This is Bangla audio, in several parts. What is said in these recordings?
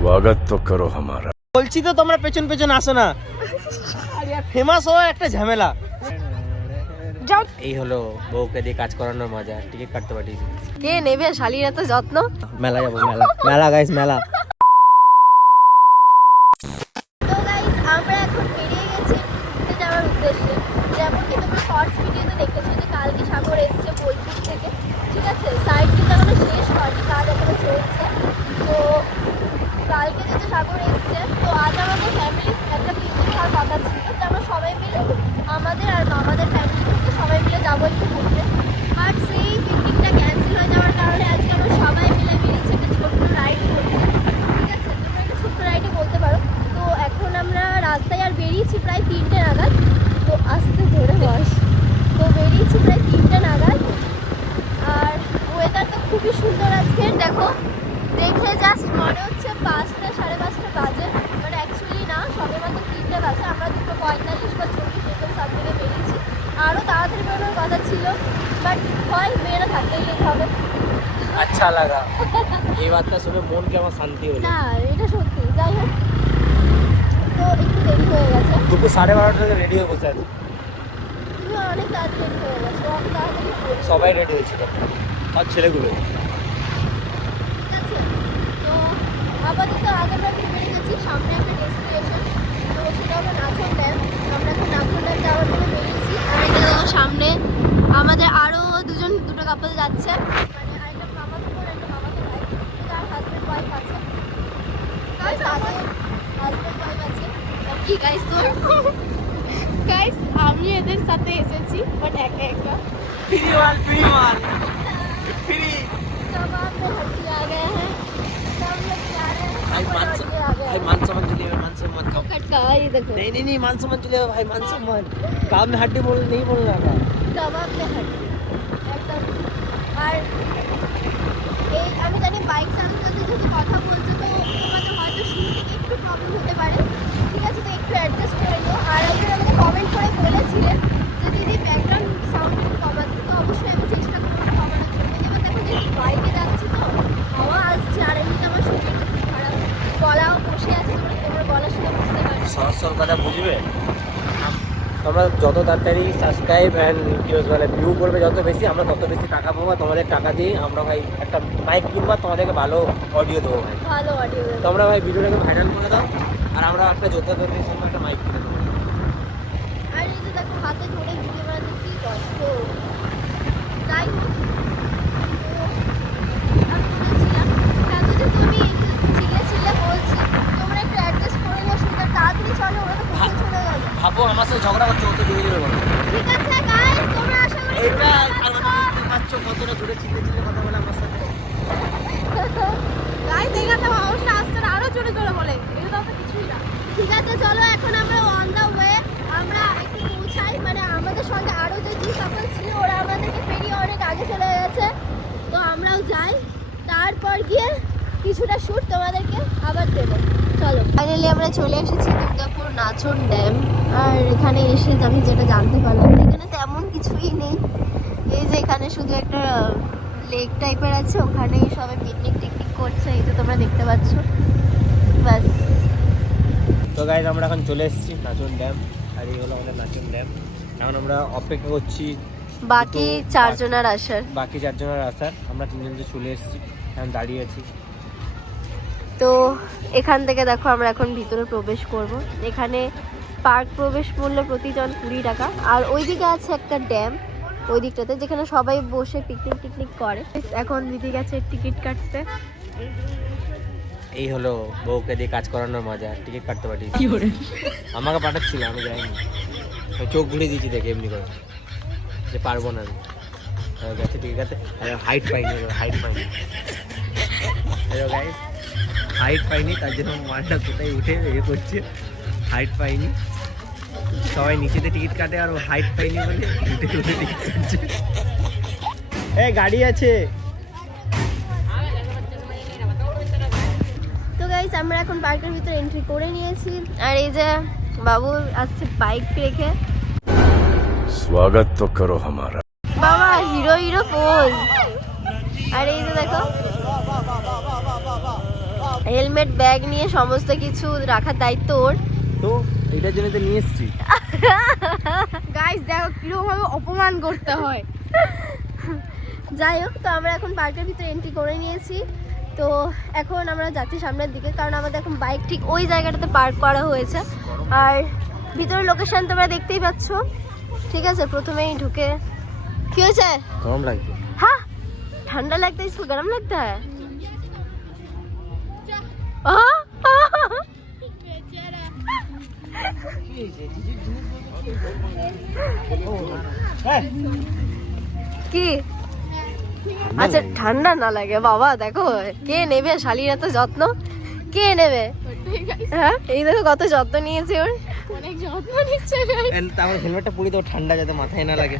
स्वागत तो करो हमारा। বলছি তো তোমরা পেছন পেছন আসো না। আরে ফেমাস হওয়া একটা ঝামেলা। যাও। এই হলো বউকে দিয়ে কাজ করানোর মজা। টিকিট কাটতে পাঠিয়েছি। কে নেবে শালির এত যত্ন? মেলা যাবো, মেলা মেলা গাইস মেলা। তো গাইস আমরা এখন বেরিয়ে গেছি ঘুরতে যাওয়ার উদ্দেশ্যে। যেমন কি তোমরা শর্টস ভিডিওতে দেখেছো যে কালকে সাগর এসেছে বোলপুর থেকে, ঠিক আছে? সাইড কিন্তু এখনো শেষ হয়নি, কাজ এখনো চলছে। তো কালকে যেহেতু সাগর এসেছে, তো আজ আমাদের ফ্যামিলি একটা পিকনিক হওয়ার কথা ছিল, যে আমরা সবাই মিলে আমাদের আর মামাদের ফ্যামিলি থেকে সবাই মিলে যাবো একটু ঘুরতে। আর সেই পিকনিকটা ক্যান্সেল হয়ে যাওয়ার কারণে আজকে আমরা সবাই মিলে বেরিয়েছি একটা ছোট্ট রাইড করতে, ঠিক আছে? তোমরা একটা ছোট্ট রাইডই বলতে পারো। তো এখন আমরা রাস্তায় আর বেরিয়েছি প্রায় 3টে নাগাদ। তো আস্তে ধরে বস। তো বেরিয়েছি প্রায় 3টে নাগাদ। আর ওয়েদার তো খুবই সুন্দর আজকে, দেখো দেখে জাস্ট মনে হচ্ছে 5টা 5:30 বাজে, বাট অ্যাকচুয়ালি না, সবে মাত্র 3টে বাজে। আমরা 2:45 বা 40 এরকম সামথিংয়ে বেরিয়েছি। আরও তাড়াতাড়ি বেরোনোর কথা ছিল, বাট হয় মেয়েরা থাকতেই লেট হবে। আচ্ছা লাগা এই বার্তা শুনে মন কি আমার শান্তি হলো। না এটা সত্যি। যাই হোক, তো একটু দেরি হয়ে গেছে। দুপুর 12:30 থেকে রেডি হয়ে বসে আছি। তুমি অনেক তাড়াতাড়ি রেডি হয়ে গেছো, অনেক তাড়াতাড়ি হয়ে গেছো। সবাই রেডি হয়েছিল আর ছেলেগুলো। ঠিক আছে, তো আপাতত আজ আমরা একটু বেরিয়ে গেছি সামনে একটা ডেস্টিনেশন, তো সেটা হলো নাচন ড্যাম। আমরা এখন নাচন ড্যাম যাওয়ার জন্য বেরিয়েছি। আর এটা দেখো সামনে আমাদের আরও দুটো কাপল যাচ্ছে, মানে আরেকটা মামাতো বোন একটা মামাতো ভাই, তার হাজব্যান্ড ওয়াইফ আছে, তার তাদের হাজব্যান্ড ওয়াইফ আছে। আর কি গাইস, তো গাইস আমি এদের সাথে এসেছি বাট একা একা। ফ্রি মাল ফ্রি মাল ফ্রি। कबाब में हड्डी आ गए हैं, सब लोग जा रहे हैं, भाई मान हड्डी आ गए भाई हैं। मान सम्मान चलिए, मान सम्मान खाओ। खटका ये देखो, नहीं मान सम्मान चलिए भाई, मान सम्मान। काम में हड्डी बोल नहीं बोलना था। कबाब में हड्डी একদম। আর এই আমি জানি বাইক চালাতে যদি কথা বলছো, তো তোমাদের হয়তো শুনতে একটু প্রবলেম হতে পারে, ঠিক আছে? তো একটু অ্যাডজাস্ট করে নিও। আর একজন আমাকে কমেন্ট করে বলেছিলেন যে দিদি ব্যাকগ্রাউন্ড সাউন্ড একটু কমাতে, তো অবশ্যই আমি চেষ্টা করবো কমানোর জন্য। এবার দেখো যে বাইকে যাচ্ছি তো হাওয়া আসছে, আর এমনিতে আমার শরীর খুব খারাপ, গলাও বসে আছে, তোমরা গলা শুনে বুঝতে পারছো। সহজ সহজ কথা বুঝবে। তোমরা যত তাড়াতাড়ি সাবস্ক্রাইব অ্যান্ড মানে ভিউ করবে যত বেশি, আমরা তত বেশি টাকা পাবো। তোমাদের টাকা দিয়ে আমরা ভাই একটা মাইক কিনবো, তোমাদেরকে ভালো অডিও দেবো ভাই। ভালো অডিও। তোমরা ভাই ভিডিওটাকে ভাইরাল করে দাও, আর আমরা একটা যোদ্ধা তৈরির সময় একটা মাইক কিনে দেবো। আর এই যে দেখো হাতে ধরে ভিডিও বানাতে কি কষ্ট। যাই হোক, তো আমি বলেছিলাম এত যে তুমি চিল্লে বলছি, তোমরা একটু অ্যাডজাস্ট করে নিও, সুন্দর তাড়াতাড়ি চলো, ওরা তো ঘুরতে চলে গেল। ভাবো আমার সাথে ঝগড়া করছো, ও তো দিয়ে দেবে বলো। ঠিক আছে গাইস, তোমরা আশা করি এইটা আমাদের বুঝতে পারছো কতটা জোরে চিল্লে কথা বলে আমার সাথে। গাইস এই কথা অবশ্যই আসছে না, আরো জোরে জোরে বলে, এটা তো কিছুই না। ঠিক আছে চলো, এখন আমরা অন দ্য ওয়ে, আমরা একটু পৌঁছাই। মানে আমাদের সঙ্গে আরও যে দুই কাপল ছিল, ওরা আমাদেরকে পেরিয়ে অনেক আগে চলে গেছে, তো আমরাও যাই। তারপর গিয়ে কিছুটা শ্যুট তোমাদেরকে আবার দেবো। চলো, ফাইনালি আমরা চলে এসেছি দুর্গাপুর নাচন ড্যাম। আর এখানে এসে আমি যেটা জানতে পারলাম, এখানে তেমন কিছুই নেই। এই যে এখানে শুধু একটা লেক টাইপের আছে, ওখানেই সবাই পিকনিক টিকনিক করছে, এই তো তোমরা দেখতে পাচ্ছ, ব্যাস। তো গাইজ আমরা এখন চলে এসেছি নাচন ড্যাম, আর এই হলো আমাদের নাচন ড্যাম। এখন আমরা অপেক্ষা করছি বাকি 4 জনের আসার। বাকি 4 জনের আসার। আমরা 3 জন চলে এসেছি, এখন দাঁড়িয়ে আছি। তো এখান থেকে দেখো আমরা এখন ভিতরে প্রবেশ করব। এখানে পার্ক প্রবেশ মূল্য প্রতিজন 20 টাকা। আর ওইদিকে আছে একটা ড্যাম, ওই দিকটাতে যেখানে সবাই বসে পিকনিক টিকনিক করে। এখন দিদি গেছে টিকিট কাটতে। এই হলো বউকে দিয়ে কাজ করানোর মজা। টিকিট কাটতে পাঠিয়েছি। আমাকে পাঠাচ্ছিল, আমি যাইনি। ওই চোখ ঘুরে দিয়েছি দেখে এমনি করে যে পারবো না আমি। গেছে টিকিট কাটতে, হাইট পাইনি, হাইট পাইনি। গাইস হাইট পাইনি, তার জন্য মালটা কোথায় উঠে ইয়ে করছে, হাইট পাইনি। সবাই নিচেতে টিকিট কাটে, আর ও হাইট পাইনি বলে উঠে উঠে টিকিট কাটছে। এই গাড়ি আছে। তো গাইস আমরা এখন পার্কের ভিতরে এন্ট্রি করে নিয়েছি। আর এই যে বাবু আসছে বাইক রেখে। स्वागत तो करो हमारा। বাবা হিরো হিরো পোজ। আর এই যে দেখো হেলমেট ব্যাগ নিয়ে সমস্ত কিছু রাখার দায়িত্ব ওর। তো এটার জন্য তো নিয়ে এসেছি। গাইস দেখো কিরকম ভাবে অপমান করতে হয়। যাই হোক, তো আমরা এখন পার্কের ভিতরে এন্ট্রি করে নিয়েছি। তো এখন আমরা যাচ্ছি সামনের দিকে, কারণ আমাদের এখন বাইক ঠিক ওই জায়গাটাতে পার্ক করা হয়েছে। আর ভিতরের লোকেশন তোমরা দেখতেই পাচ্ছ। ঠিক আছে, প্রথমেই ঢুকে কি হয়েছে? গরম লাগছে। হ্যাঁ, ঠান্ডা লাগতে इसको गरम लगता है। কি আচ্ছা ঠান্ডা না লাগে বাবা? দেখো কে নেবে, শালির এত যত্ন কে নেবে? হ্যাঁ, এই দেখো কত যত্ন নিয়েছে ওর। অনেক যত্ন নিচ্ছে তারপর হেলমেটটা পরে দাও, ঠান্ডা যাতে মাথায় না লাগে।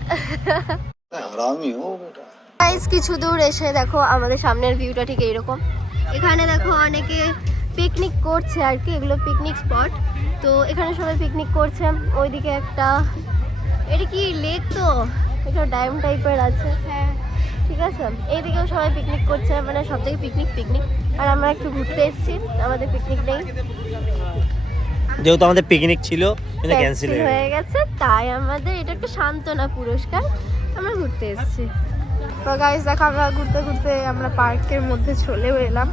গাইস কিছু দূর এসে দেখো আমাদের সামনের ভিউটা ঠিক এইরকম। এখানে দেখো অনেকে পিকনিক করছে আর কি, এগুলো পিকনিক স্পট। তো এখানে সবাই পিকনিক করছে। ওইদিকে একটা, এটা কি লেক? তো একটা ড্যাম টাইপের আছে। হ্যাঁ ঠিক আছে, এইদিকেও সবাই পিকনিক করছে, মানে সব থেকে পিকনিক। আর আমরা একটু ঘুরতে এসেছি, আমাদের পিকনিক নেই, যেহেতু আমাদের পিকনিক ছিল কিন্তু ক্যান্সেল ক্যান্সেল হয়ে গেছে, তাই আমাদের এটা একটা সান্ত্বনা পুরস্কার, আমরা ঘুরতে এসেছি। তো গাইস দেখো আমরা ঘুরতে ঘুরতে আমরা পার্কের মধ্যে চলেও এলাম।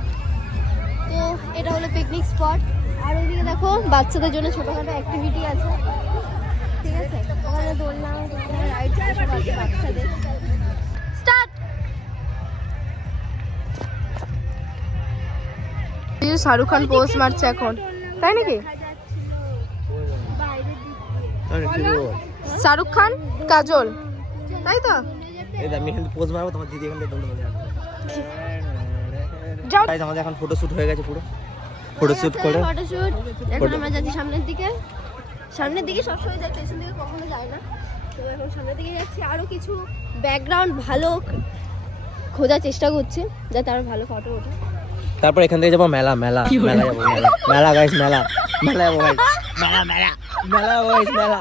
তো এটা হলো পিকনিক স্পট। আর ওইদিকে দেখো বাচ্চাদের জন্য ছোটখাটো অ্যাক্টিভিটি আছে। ঠিক আছে, ওখানে দোলনা রাইড সব আছে বাচ্চাদের। স্টার্ট। শাহরুখ খান পোজ মারছে এখন, তাই নাকি? শাহরুখ খান কাজল, তাই তো? এই আমি এখানে পোজ মারবো, তোমার দিদি এখান থেকে দৌড়ে চলে আসবে। যাও। গাইস আমাদের এখন ফটো শুট হয়ে গেছে, পুরো ফটো শুট করে ফটোশুট। এখন আমরা যাচ্ছি সামনের দিকে। সামনের দিকে সবসময় যাই, পেছন দিকে কখনো যায় না। তো এখন সামনের দিকে যাচ্ছি, আরো কিছু ব্যাকগ্রাউন্ড ভালো খোঁজার চেষ্টা করছি যাতে আরো ভালো ফটো ওঠে। তারপর এখান থেকে যাবো মেলা যাবো মেলা গাইস, মেলা যাবো গাইস, মেলা যাবো গাইস, মেলা।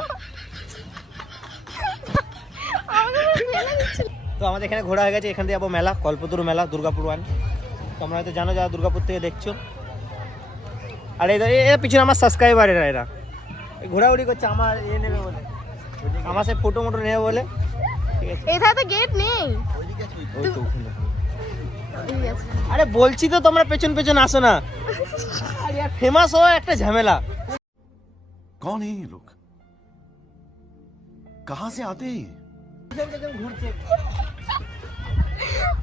তো আমাদের এখানে ঘোরা হয়ে গেছে, এখান থেকে যাবো মেলা, কল্পতরু মেলা, দুর্গাপুর ওয়ান। তোমরা হয়তো জানো যারা দুর্গাপুর থেকে দেখছো। আর এরা পিছনে আমার সাবস্ক্রাইবার, এরা ঘোরাঘুরি করছে আমার নেবে বলে, আমার সাথে ফটো মোটো নেবে বলে। ঠিক আছে, এখানে তো গেট নেই। ওই তো ওখানে। আরে বলছি তো তোমরা পেছন পেছন আসো না। আরে यार ফেমাস হওয়া একটা ঝামেলা। कौन है ये लोग? कहां से आते हैं?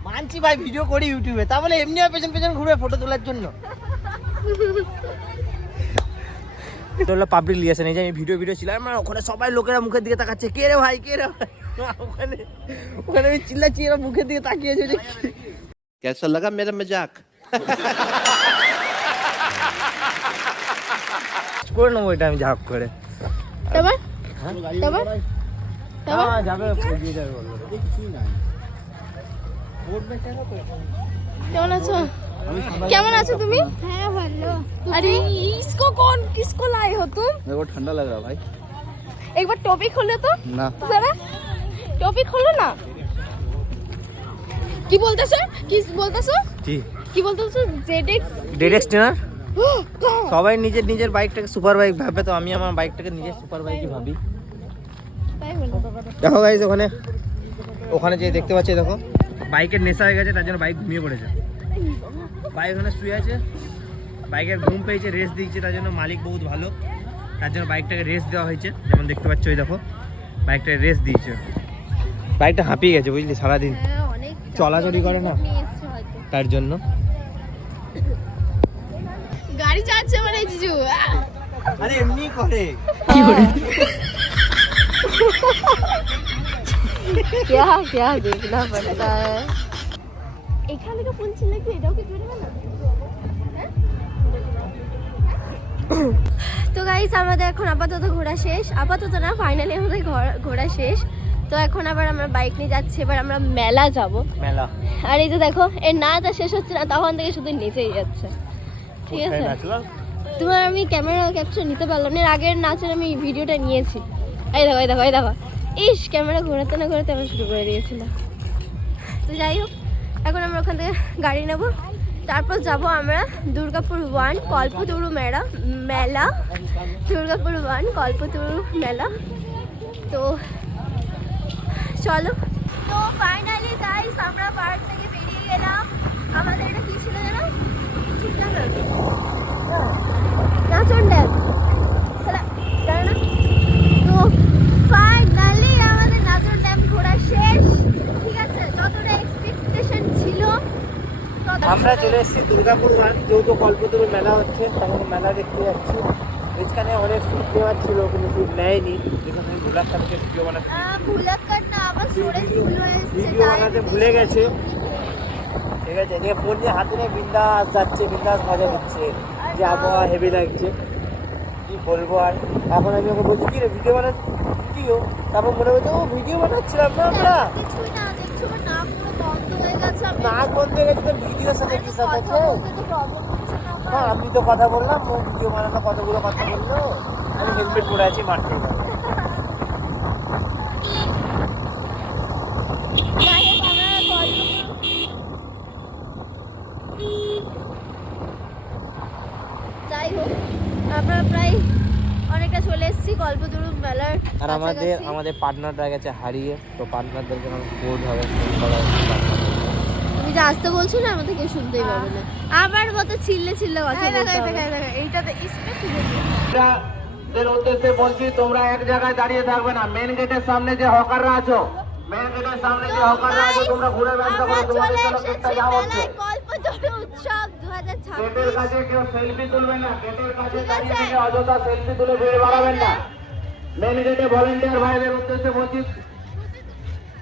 মানছি ভাই, ভিডিও করি ইউটিউবে, তা বলে এমনি পেছন পেছন ঘুরবে ফটো তোলার জন্য? এটা হলো পাবলিক লিয়েছেন। এই যে ভিডিও ছিল আমার, ওখানে সবাই লোকেরা মুখের দিকে তাকাচ্ছে, কে রে ভাই, কে রে ভাই। ওখানে আমি চিল্লাচ্ছি, এরা মুখের দিকে তাকিয়েছে যে कैसा लगा मेरा मजाक? করে নেবো এটা আমি ঝাপ করে। তারপর তারপর হ্যাঁ, যাবে দিয়ে যাবে বলবো। কেমন আছো? কেমন আছো তুমি? হ্যাঁ ভালো। अरे इसको कौन किसको लाए हो तुम? मेरे को ठंडा लग रहा भाई। एक बार टोपी खोलो तो ना जरा, टोपी खोलो ना। কি বলতেছো? কি বলতেছো? কি কি বলতেছো? ZX ডেডেক্স টেনার। সবাই নিজের নিজের বাইকটাকে সুপার বাইক ভাবে, তো আমি আমার বাইকটাকে নিজের সুপার বাইকই ভাবি। তাই বলো। দেখো গাইস, ওখানে যে দেখতে পাচ্ছি, দেখো বাইকের নেশা হয়ে গেছে, তার জন্য বাইক ঘুমিয়ে পড়েছে। বাইক ওখানে শুয়ে আছে, বাইকের ঘুম পেয়েছে, রেস্ট দিচ্ছে, তার জন্য মালিক বহুত ভালো, তার জন্য বাইকটাকে রেস্ট দেওয়া হয়েছে। যেমন দেখতে পাচ্ছ, ওই দেখো বাইকটাকে রেস্ট দিয়েছে। বাইকটা হাঁপিয়ে গেছে বুঝলি, সারাদিন হ্যাঁ, অনেক চলাচলি করে না, নিয়ে এসছে হয়তো। তার জন্য। গাড়ি চালাচ্ছে মানে জিজু। আরে এমনি করে। क्या क्या देखना पड़ता है। এখান থেকে ফোন ছিল কি, এটাও কি করবে না? তো গাইস আমাদের এখন আপাতত ঘোরা শেষ, আপাতত না ফাইনালি আমাদের ঘোরা শেষ। তো এখন আবার আমরা বাইক নিয়ে যাচ্ছি, এবার আমরা মেলা যাব। মেলা। আর এই যে দেখো এর নাচ আর শেষ হচ্ছে না, তখন থেকে শুধু নিচেই যাচ্ছে। ঠিক আছে, তোমার আমি ক্যামেরা ক্যাপচার নিতে পারলাম না, এর আগের নাচের আমি ভিডিওটা নিয়েছি। এই দেখো এই দেখো এই দেখো, ইস ক্যামেরা ঘোরাতে না ঘোরাতে আমার শুরু করে দিয়েছিল। তো যাই হোক, এখন আমরা ওখান থেকে গাড়ি নেব, তারপর যাব আমরা দুর্গাপুর 1 কল্পতরু মেলা দুর্গাপুর 1 কল্পতরু মেলা। তো চলো। তো ফাইনালি গাইস আমরা পার্ক থেকে বেরিয়ে গেলাম। আমাদের এটা কি ছিল জানো? নাচন ড্যাম জানো না? তো ফাইনালি আমাদের নাচন ড্যাম ঘোরা শেষ। ঠিক আছে, যতটা এক্সপেকটেশন ছিল আমরা চলে এসেছি দুর্গাপুর 1, যেহেতু কল্পতরু মেলা হচ্ছে তখন মেলা দেখতে যাচ্ছি। এখানে অনেক শ্যুট নেওয়ার ছিল কিন্তু শ্যুট নেয়নি, যেখানে আমি ভুলাক্কারকে ভিডিও বানাতে ভুলাক্কার না, আমার স্টোরেজ ফুল হয়ে এসেছে, ভিডিও বানাতে ভুলে গেছে। ঠিক আছে, নিয়ে ফোন নিয়ে হাতে নিয়ে বিন্দাস যাচ্ছে, বিন্দাস মজা নিচ্ছে, যে আবহাওয়া হেভি লাগছে। কি বলবো আর, এখন আমি ওকে বলছি কি রে ভিডিও বানাচ্ছি, ভিডিও, তারপর মনে হচ্ছে ও ভিডিও বানাচ্ছিলাম না আমরা, কিছুই না দেখছো, আমার নাক পুরো বন্ধ হয়ে গেছে। আমি নাক বন্ধ হয়ে গেছে, তোর ভিডিওর সাথে কি সাথে আছে? প্রবলেম হচ্ছে না আমার। হ্যাঁ আমি তো কথা বললাম, ও ভিডিও বানানো কতগুলো কথা বললো, আমি হেলমেট পরে আছি মারতে যাই হোক, আমরা প্রায় অনেকটা চলে এসেছি কল্পতরু মেলার আর আমাদের পার্টনাররা গেছে হারিয়ে, তো পার্টনারদেরকে আমার বোর্ড হবে তুমি যে আসতে বলছো না, আমাদের কেউ শুনতেই পাবে না। আমার মতো চিল্লে কথা বলতে হবে। এইটাতে স্পেস এর উদ্দেশ্যে বলছি, তোমরা এক জায়গায় দাঁড়িয়ে থাকবে না, মেন গেটের সামনে যে হকাররা আছো, মেন গেটের সামনে যে হকাররা আছো, তোমরা ঘুরে ব্যবসা করো, তোমাদের জন্য একটা যাও হচ্ছে। কল্পতরু উৎসব 2026। গেটের কাছে কেউ সেলফি তুলবে না, গেটের কাছে দাঁড়িয়ে থেকে অযথা সেলফি তুলে ভিড় বাড়াবেন না। মেন গেটে ভলেন্টিয়ার ভাইদের উদ্দেশ্যে বলছি,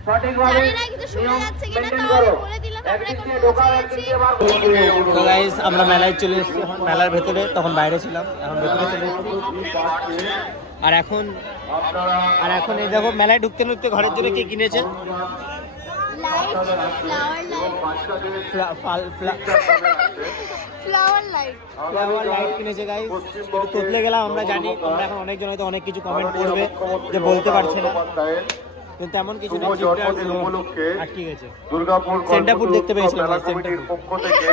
সঠিকভাবে জানি না কিন্তু শোনা যাচ্ছে কিনা, মেনটেন তাও করো। বলে দিলাম আমরা একদিক এখন দিয়ে ঢোকাও, একদিক দিয়ে বার করো। তো গাইস আমরা মেলায় চলে এসেছি, এখন মেলার ভেতরে, তখন বাইরে ছিলাম, এখন ভেতরে চলে এসেছি। আর এখন এই দেখো মেলায় ঢুকতে ঢুকতে ঘরের জন্য কি কিনেছে, light, flower light, flower light. Flower light কিনেছে গাইস। একটু তোতলে গেলাম, আমরা জানি তোমরা এখন অনেকজন হয়তো অনেক কিছু কমেন্ট করবে যে বলতে পারছে না, কিন্তু এমন কিছু না, আটকে গেছে। দুর্গাপুর সেন্টারপুর দেখতে পেয়েছিলাম মেলা কমিটির পক্ষ থেকে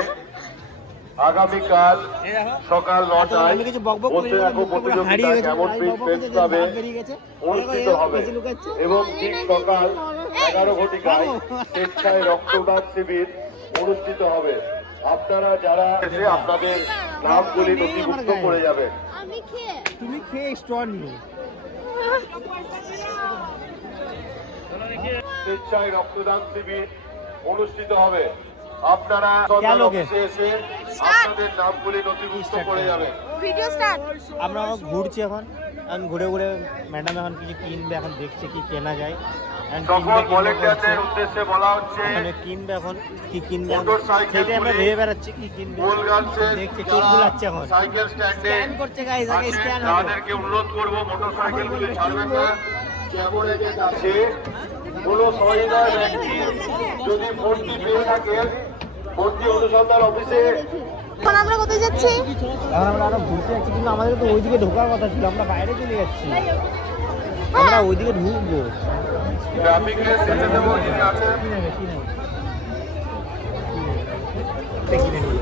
আগামীকাল এই দেখো সকাল তো 9টায় আমি কিছু বকবক করি, বসে রাখো হারিয়ে প্রতিযোগিতা গেছে, কেমন পেজ পাবে বেরিয়ে গেছে, অনুষ্ঠিত হবে এবং ঠিক সকাল 11 ঘটিকায় স্বেচ্ছায় রক্তদান শিবির অনুষ্ঠিত হবে। আপনারা যারা এসে আপনাদের নামগুলি নথিভুক্ত করে যাবেন। আমি খেয়ে তুমি খেয়ে স্টোর নিও। স্বেচ্ছায় রক্তদান শিবির অনুষ্ঠিত হবে। আপনারা क्या लोगे? অফিসে এসে আপনাদের নামগুলি নথিভুক্ত করে যাবেন। Video start. আমরা ঘুরছি এখন ঘুরে ঘুরে ম্যাডাম এখন কিছু কিনবে, এখন দেখছে কি কেনা যায়। এখন সকল কিনবে ভলেন্টিয়ারদের উদ্দেশ্যে বলা হচ্ছে কিনবে, এখন কি কিনবে মোটরসাইকেল সেটাই আমরা গুলি, ভেবে বেড়াচ্ছি কি কিনবে, ফুল গাছের দেখছে চোখ বুলাচ্ছে এখন, সাইকেল স্ট্যান্ডে স্ক্যান করছে গাইস, আগে স্ক্যান হবে। তাদেরকে অনুরোধ করবো মোটরসাইকেলগুলি ছাড়বেন না। যেমন একে কাছে কোনো সহৃদয় ব্যক্তি যদি ফোনটি পেয়ে থাকেন, ফোনটি অনুসন্ধান অফিসে এখন আমরা কোথায় যাচ্ছি? এখন আমরা আরো ঘুরতে যাচ্ছি, কিন্তু আমাদের তো ওইদিকে ঢোকার কথা ছিল, আমরা বাইরে চলে যাচ্ছি, আমরা ওইদিকে ঢুকবো। ট্রাফিকের সেটে দেবো যিনি আছেন। কি নেবে কি নেবে কিনে নিয়ে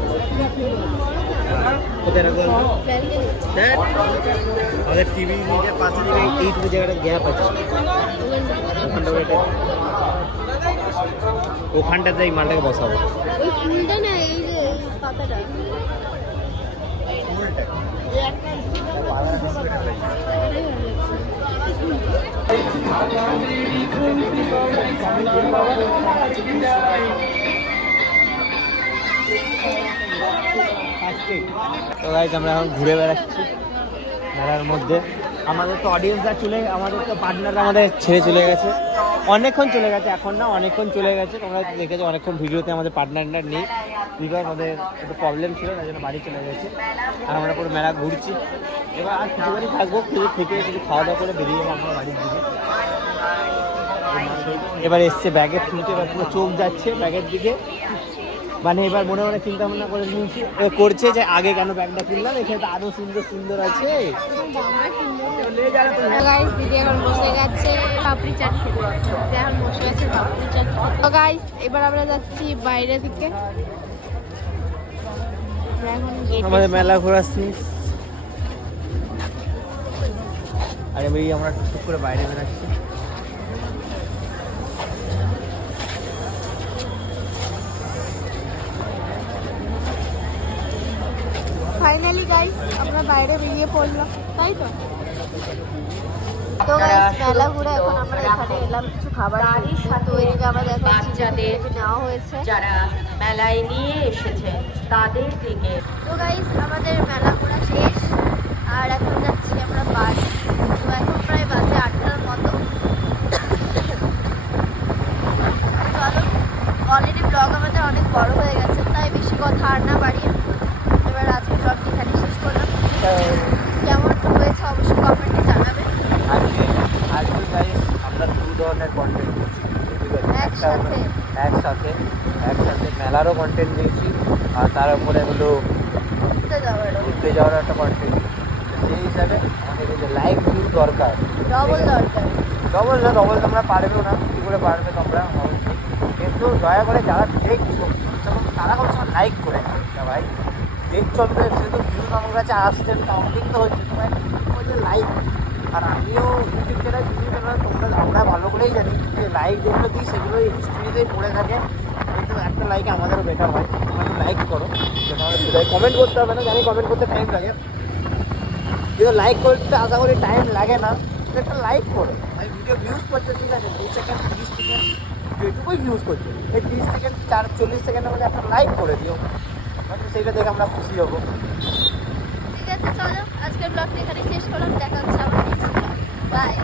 কোথায় রাখবো? হ্যাঁ আমাদের টিভি নিজের পাশে এইটুকু জায়গাটা গ্যাপ আছে, ওখানটাতে এই মালটাকে বসাবো। ওই ফুলটা না, এই যে পাতাটা তো গাইস আমরা এখন ঘুরে বেড়াচ্ছি মেলার মধ্যে। আমাদের তো অডিয়েন্সরা আমাদের তো পার্টনাররা আমাদের ছেড়ে চলে গেছে, অনেকক্ষণ চলে গেছে, এখন না অনেকক্ষণ চলে গেছে। তোমরা দেখেছো অনেকক্ষণ ভিডিওতে আমাদের পার্টনাররা নেই, বিকজ আমাদের একটু প্রবলেম ছিল, তাই জন্য বাড়ি চলে গেছে। আর আমরা পুরো মেলা ঘুরছি, এবার আর কিছুখানি থাকবো, থেকে কিছু খাওয়া দাওয়া করে বেরিয়ে যাবো আমরা বাড়ির দিকে। এবার এসছে ব্যাগের থ্রুতে, এবার পুরো চোখ যাচ্ছে ব্যাগের দিকে, মানে এবার মনে মনে চিন্তা ভাবনা করে নিয়েছি করছে যে আগে কেন ব্যাগটা কিনলাম, এখানে তো আরো সুন্দর সুন্দর আছে। গাইস দিদি এখন বসে গেছে পাপড়ি চাট খেতে, এখন বসে গেছে পাপড়ি চাট খেতে। তো গাইস এবার আমরা যাচ্ছি বাইরে দিকে। আমরা এখন গেটে আমাদের মেলা ঘোরা শেষ। আর এবার আমরা টুক করে বাইরে বেরাচ্ছি। ফাইনালি গাইস আমরা বাইরে বেরিয়ে পড়লাম, তাই তো? তো গাইস মেলা ঘুরে এখন আমরা এখানে এলাম কিছু খাবার খেতে। তো এদিকে আমাদের এখন বাচ্চাদের নেওয়া হয়েছে যারা মেলায় নিয়ে এসেছে তাদের দিকে। তো গাইস আমাদের মেলা ঘোরা শেষ আর এখন যাচ্ছি আমরা বাড়ি। তো এখন প্রায় বাজে 8টার মতো। চলো, অলরেডি ব্লগ আমাদের অনেক বড় হয়ে গেছে, তাই বেশি কথা আর না বাড়িয়ে এবার আজকে ব্লগটি এখানে শেষ করলাম। কেমন হয়েছে অবশ্যই কমেন্টে জানাবেন। আজকে গাইস আমরা দু ধরনের কন্টেন্ট করছি, ঠিক আছে? একটা হলো একসাথে একসাথে মেলারও কন্টেন্ট দিয়েছি, আর তার উপরে হলো ঘুরতে যাওয়ারও ঘুরতে যাওয়ার একটা কন্টেন্ট। সেই হিসাবে আমাদের কিন্তু লাইভ ভিউ দরকার। ডবল দরকার। ডবল তোমরা পারবেও না, কী করে পারবে তোমরা? কিন্তু দয়া করে যারা দেখছো তারা কোনো লাইক করে না ভাই। দেখছো আমি তো সে তো ভিউজ আমার কাছে আসছে, কাউন্টিং তো হচ্ছে, তোমার লাইক। আর আমিও ইউটিউব চ্যানেল তোমরা আমরা ভালো করেই জানি যে লাইক যেগুলো দিই সেগুলো হিস্ট্রিতেই পড়ে থাকে, কিন্তু একটা লাইকে আমাদেরও বেটার হয়। তোমরা একটু লাইক করো, কমেন্ট করতে হবে না, জানি কমেন্ট করতে টাইম লাগে, কিন্তু লাইক করতে আশা করি টাইম লাগে না। একটা লাইক করো ভাই, ভিডিও ভিউজ করছে, ঠিক আছে? 2 সেকেন্ড 30 সেকেন্ড যেটুকুই ভিউজ করছে, এই 30 সেকেন্ড 40 সেকেন্ডের মধ্যে একটা লাইক করে দিও, মানে সেইটা দেখে আমরা খুশি হবো। ঠিক আছে, চলো আজকের ব্লগটি এখানে শেষ করলাম। দেখা হচ্ছে আমার নেক্সট ব্লগ। বাই।